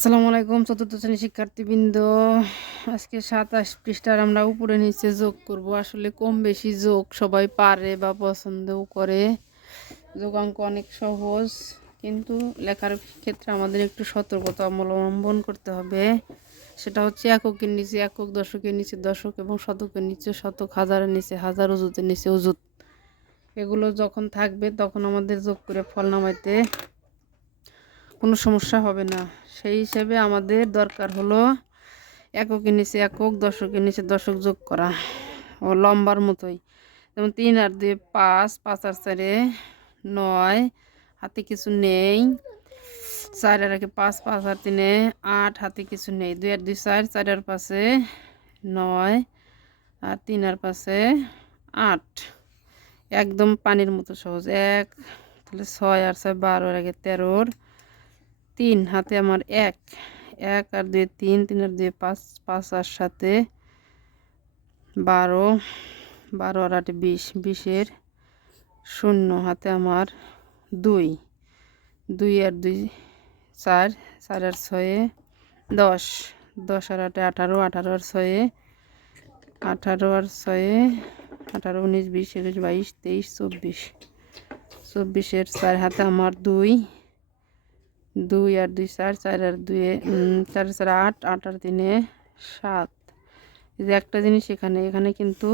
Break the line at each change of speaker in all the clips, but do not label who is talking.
আসসালামু আলাইকুম চতুর্থ শ্রেণি শিক্ষার্থীবৃন্দ। আজকে সাতাশ পৃষ্ঠার আমরা উপরে নিচে যোগ করব। আসলে কম বেশি যোগ সবাই পারে বা পছন্দও করে। যোগাঙ্ক অনেক সহজ, কিন্তু লেখার ক্ষেত্রে আমাদের একটু সতর্কতা অবলম্বন করতে হবে। সেটা হচ্ছে এককের নিচে একক, দশকের নিচে দশক এবং শতকের নিচে শতক, হাজারের নিচে হাজার অজুতের নিচে অজুত এগুলো যখন থাকবে তখন আমাদের যোগ করে ফল নামাইতে কোনো সমস্যা হবে না। সেই হিসেবে আমাদের দরকার হলো এককের নিচে একক, দশকের নিচে দশক যোগ করা। ও লম্বার মতোই। যেমন তিন আর দুই পাঁচ পাঁচ আর চারে নয়, হাতে কিছু নেই। চার আর একে পাঁচ পাঁচ আর তিনে আট, হাতে কিছু নেই। দুই আর দুই চার চার আর পাশে নয়, আর তিন আর পাশে আট। একদম পানির মতো সহজ। এক, তাহলে ছয় আর ছয় বারো আর আগে তেরোর তিন, হাতে আমার এক। এক আর দুই তিন তিন আর দুই পাঁচ পাঁচ আর সাথে বারো। বারো আর আট বিশ, বিশের শূন্য, হাতে আমার দুই। দুই আর দুই, চার চার আর ছয়ে দশ। দশ আর আটে আঠারো আঠারো আর ছয়ে আঠারো আর ছয়ে আঠারো, উনিশ, বিশ, একুশ, বাইশ, তেইশ, চব্বিশ। চব্বিশের চার, হাতে আমার দুই। দুই আর দুই, চার চার আর দুয়ে চার চার, আট আট আর তিনে সাত। এই যে একটা জিনিস এখানে এখানে কিন্তু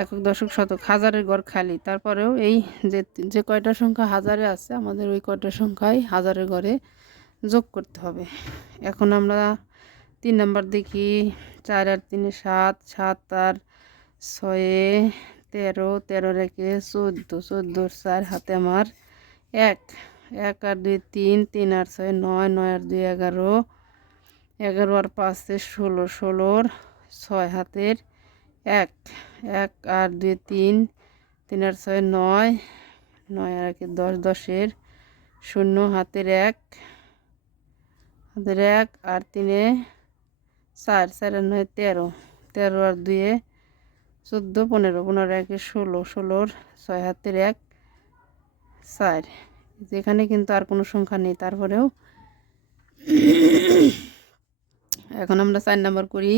একক দশক শতক, হাজারের ঘর খালি। তারপরেও এই যে যে কয়টা সংখ্যা হাজারে আছে, আমাদের ওই কয়টা সংখ্যায় হাজারের ঘরে যোগ করতে হবে। এখন আমরা তিন নাম্বার দেখি, চার আর তিনে সাত সাত আর ছয়ে তেরো তেরো রেখে চোদ্দ, চোদ্দোর চার হাতে আমার এক। এক আর দুই তিন তিন আর ছয়, নয় নয় আর দুই এগারো এগারো আর পাঁচে ষোলো ষোলোর ছয় হাতের এক এক আর দুই তিন তিন আর ছয়, নয় নয় আর একে দশ, দশের শূন্য হাতের এক হাতের এক আর তিনে চার চার আর নয়, তেরো তেরো আর দুয়ে চোদ্দ, পনেরো পনেরো একে ষোলো ষোলোর ছয় হাতের এক, চার। যেখানে কিন্তু আর কোনো সংখ্যা নেই, তারপরেও এখন আমরা চার নাম্বার করি।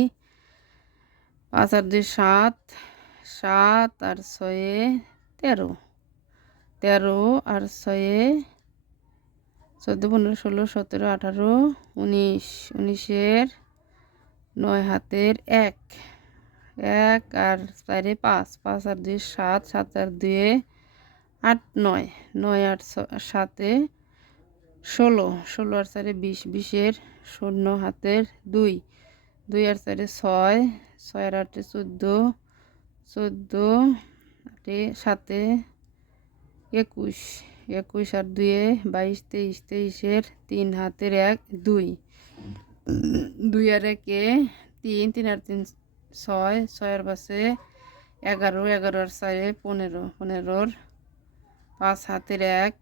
পাঁচ আর দুই সাত সাত আর ছয়ে তেরো। তেরো আর ছয়ে চোদ্দ, পনেরো, ষোলো, সতেরো, আঠারো, উনিশ, উনিশের নয় হাতের এক। এক আর চারে পাঁচ পাঁচ আর দুই সাত সাত আর দুয়ে আট নয় নয় আট সাতে ষোলো ষোলো আর চারে বিশ, বিশের শূন্য হাতের দুই দুই আর চারে ছয় ছয় আর আটে চোদ্দ চোদ্দ আটে সাতে একুশ একুশ আর দুয়ে বাইশ, তেইশ, তেইশের তিন হাতের এক, দুই দুই আর একে তিন তিন আর তিন ছয় ছয়ের পাশে এগারো এগারো আর চারে পনেরো, পনেরোর পাঁচ হাতের এক,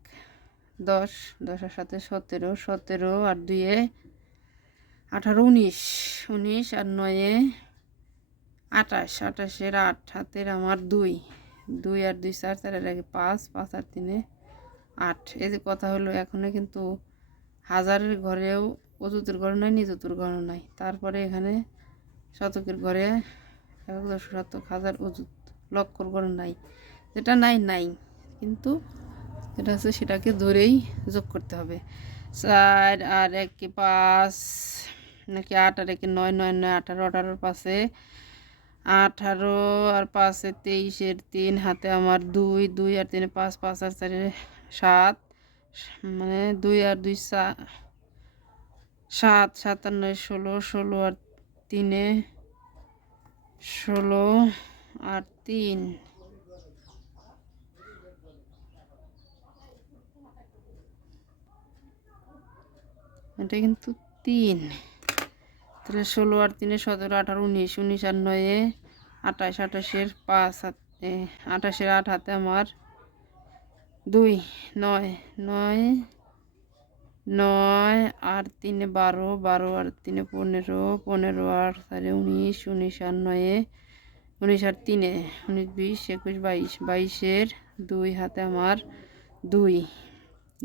দশ দশ দশের সাথে সতেরো সতেরো আর দুয়ে আঠারো, উনিশ উনিশ আর নয়ে আঠাশ, আঠাশের আট, হাতের আমার দুই দুই আর দুই চার, চারের আগে পাঁচ পাঁচ আর তিনে আট। এই যে কথা হলো, এখনও কিন্তু হাজারের ঘরেও অজুতের ঘর নাই নিজতুর ঘর নাই। তারপরে এখানে শতকের ঘরে এক দশ শতক হাজার অজুত লক্ষর ঘর নাই। যেটা নাই নাই। কিন্তু যেটা আছে সেটাকে ধরেই যোগ করতে হবে। চার আর একে পাঁচ নাকি আট আর একে নয় নয় নয়, আঠারো আঠারোর পাশে আঠারো আর পাঁচে তেইশের তিন, হাতে আমার দুই দুই আর তিনে পাঁচ পাঁচ আর চারে সাত মানে দুই আর দুই সাত সাত আর নয় ষোলো ষোলো আর তিনে ষোলো আর তিন। এটা কিন্তু তিন। তাহলে ষোলো আর তিনে সতেরো, আঠারো, উনিশ উনিশ আর নয়ে, আঠাশ, আঠাশের পাঁচ হাত আঠাশের আট হাতে আমার দুই, নয় নয় নয় আর তিনে বারো বারো আর তিনে পনেরো পনেরো আর সাড়ে উনিশ উনিশ আর নয়ে, উনিশ আর তিনে, উনিশ, বিশ, একুশ, বাইশ, বাইশের দুই হাতে আমার দুই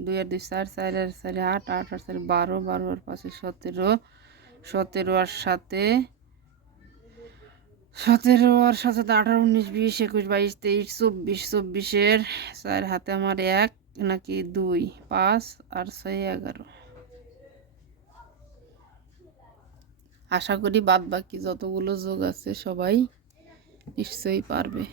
দুই আর দুই, চার চার আর চারে আট আট আর চারে বারো বারো আর পাঁচে সতেরো সতেরো আর সাথে সতেরো আর সাথে আঠারো, উনিশ, বিশ, একুশ, বাইশ, তেইশ, চব্বিশ, চব্বিশের চার হাতে আমার এক, নাকি দুই, পাঁচ আর ছয়, এগারো। আশা করি বাদ বাকি যতগুলো যোগ আছে সবাই নিশ্চয়ই পারবে।